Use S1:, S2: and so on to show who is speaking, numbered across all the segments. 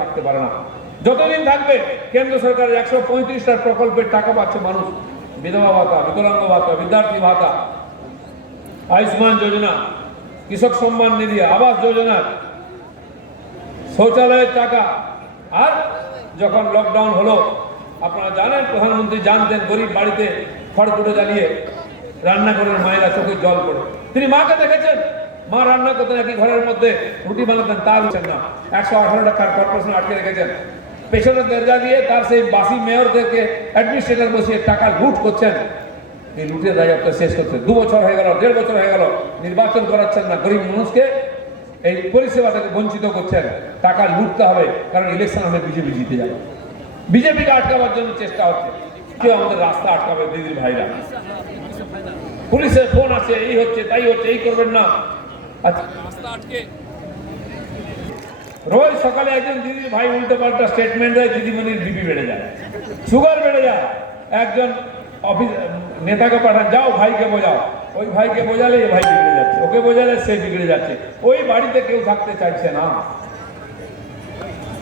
S1: থাকতে পারে না। যতদিন থাকবে, কেন্দ্র সরকারের একশো পঁয়ত্রিশটা প্রকল্পের টাকা পাচ্ছে মানুষ। বিধবা ভাতা, বিকলাঙ্গ ভাতা, বিদ্যার্থী ভাতা, আয়ুষ্মান যোজনা, কৃষক সম্মান নিধি, আবাস যোজনা, শৌচালয়ের টাকা। আর যখন লকডাউন হলো, আপনারা জানেন, প্রধানমন্ত্রী জানতেন, গরিব বাড়িতে খড়কুটো জ্বালিয়ে রান্না করেন মায়েরা চোখের জল পড়ে। তিনি মাকে দেখেছেন। মা রান্না করতে নাকি ঘরের মধ্যে, রুটি বানাতেন, তা হচ্ছেন না। একশো আঠারো টাকার কর্পোরেশন আটকে রেখেছেন। পেছনে দরজা দিয়ে তার সেই বাসি মেয়রদেরকে অ্যাডমিনিস্ট্রেটর বসিয়ে টাকা লুট করছেন। এই লুটের রাজত্ব শেষ করছে দু বছর হয়ে গেল, দেড় বছর হয়ে গেল, নির্বাচন করাচ্ছেন না গরিব মানুষকে, এই পরিষেবা থেকে বঞ্চিত করছেন। টাকা লুটতে হবে, কারণ ইলেকশন হলে বিজেপি জিতে যাবে। বিজেপিকে আটকাবার জন্য চেষ্টা হচ্ছে। কেউ আমাদের রাস্তা আটকাবে, দিদির ভাইরা। পুলিশের ফোন আছে, এই হচ্ছে, তাই হচ্ছে, এই করবেন না। রোজ সকালে একজন দিদির ভাই উল্টো পাল্টা স্টেটমেন্ট দেয়, দিদিমণির বিপি বেড়ে যায়। সুগার বেড়ে যায়। একজন অফিস নেতাকে পাঠান, যাও ভাইকে বোঝাও। ওই ভাইকে বোঝালে ভাই বিগড়ে যাচ্ছে। ওকে বোঝালে সে বিগড়ে যাচ্ছে। ওই বাড়িতে কেউ থাকতে চাইছে না।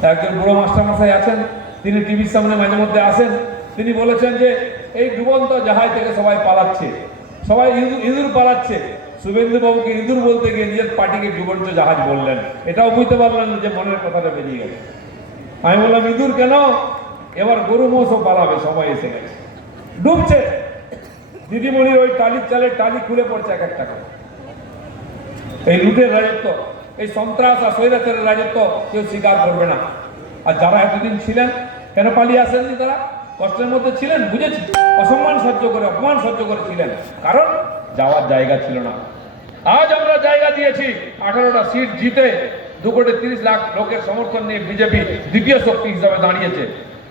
S1: একজন বুড়ো মাস্টারমশাই আছেন, তিনি টিভির সামনে মাঝে মধ্যে আসেন। তিনি বলেছেন যে, এই ডুবন্ত জাহাজ থেকে সবাই পালাচ্ছে। সবাই ইঁদুর পালাচ্ছে। শুভেন্দু বাবুকে ইঁদুর বলতে গিয়ে নিজের পার্টিকে ডুবন্ত জাহাজ বললেন। এটাও বুঝতে পারলেন যে মনের কথাটা বেরিয়ে গেছে আমি বললাম, ইঁদুর কেন? এবার গরু মোষও পালাবে, সবাই এসে গেছে। ডুবছে। দিদিমণির ওই টালির চালের টালি খুলে পড়ছে এক একটা করে। এই লুটের রাজত্ব, এই সন্ত্রাস আর স্বৈরাচারের রাজত্ব কেউ স্বীকার করবে না। আর যারা এতদিন ছিলেন, কেন পালিয়ে আসেননি তারা? কষ্টের মধ্যে ছিলেন বুঝেছি অসম্মান সহ্য করে, অপমান সহ্য করে ছিলেন। কারণ যাওয়ার জায়গা ছিল না। আজ আমরা জায়গা দিয়েছি আঠারোটা সিট জিতে দু কোটি তিরিশ লাখ লোকের সমর্থন নিয়ে বিজেপি দ্বিতীয় শক্তি হিসাবে দাঁড়িয়েছে।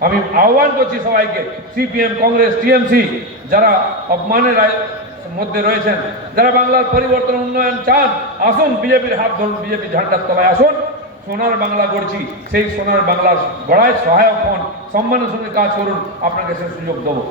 S1: আমি আহ্বান করছি সবাইকে, সিপিএম, কংগ্রেস, টিএমসি, যারা অপমানের মধ্যে রয়েছেন, যারা বাংলার পরিবর্তন উন্নয়ন চান, আসুন বিজেপির হাত ধরুন, বিজেপি ঝান্ডার তলায় আসুন। সোনার বাংলা করছি সেই সোনার বাংলার গড়ায় সহায়ক হন, সম্মানের সঙ্গে কাজ করুন, আপনাকে সে সুযোগ দেবো।